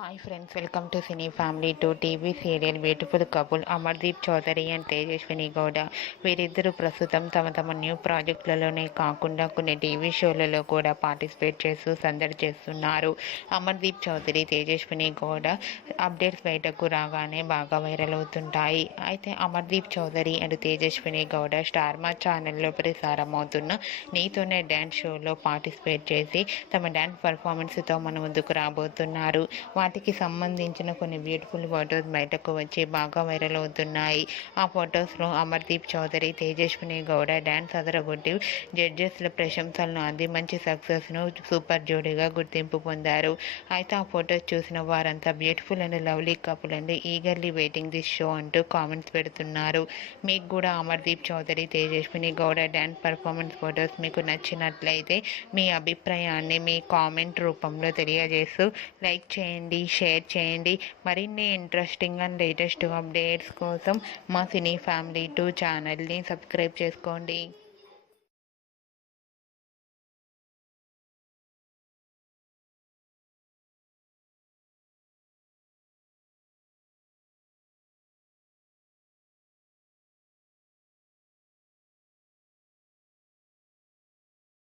Hi friends, welcome to cine family to TV serial beautiful couple Amardeep Chowdary and Tejaswini Gowda. వీరిద్దరూ ప్రస్తుతం తమ new ప్రాజెక్టులలోనే కాకుండా కొన్ని టీవీ షోలలో కూడా పార్టిసిపేట్ చేస్తూ సందడి చేస్తున్నారు. అమర్దీప్ చౌదరి, తేజస్విని గౌడ అప్డేట్స్ బయటకు రాగానే బాగా వైరల్ అవుతుంటాయి. అయితే అమర్దీప్ చౌదరి అండ్ తేజస్విని గౌడ స్టార్ మా ఛానల్లో ప్రసారం అవుతున్న నీతోనే డ్యాన్స్ షోలో పార్టిసిపేట్ చేసి తమ డ్యాన్స్ పర్ఫార్మెన్స్తో మన ముందుకు రాబోతున్నారు. వాటికి సంబంధించిన కొన్ని బ్యూటిఫుల్ ఫొటోస్ బయటకు వచ్చి బాగా వైరల్ అవుతున్నాయి. ఆ ఫొటోస్లో అమర్దీప్ చౌదరి, తేజస్విని గౌడ డ్యాన్స్ అదరగొట్టి జడ్జెస్ల ప్రశంసలను అంది మంచి సక్సెస్ను సూపర్ జోడీగా గుర్తింపు పొందారు. అయితే ఆ ఫొటోస్ చూసిన వారంతా beautiful and lovely couple and eagerly waiting this show అంటూ కామెంట్స్ పెడుతున్నారు. మీకు కూడా Amardeep Chowdary, Tejaswini Gowda dance performance photos మీకు నచ్చినట్లయితే మీ అభిప్రాయాన్ని మీ కామెంట్ రూపంలో తెలియజేస్తూ లైక్ చేయండి, షేర్ చేయండి. మరిన్ని ఇంట్రెస్టింగ్ అండ్ లేటెస్ట్ అప్డేట్స్ కోసం మా సినీ ఫ్యామిలీ 2 ఛానల్ని సబ్స్క్రైబ్ చేసుకోండి.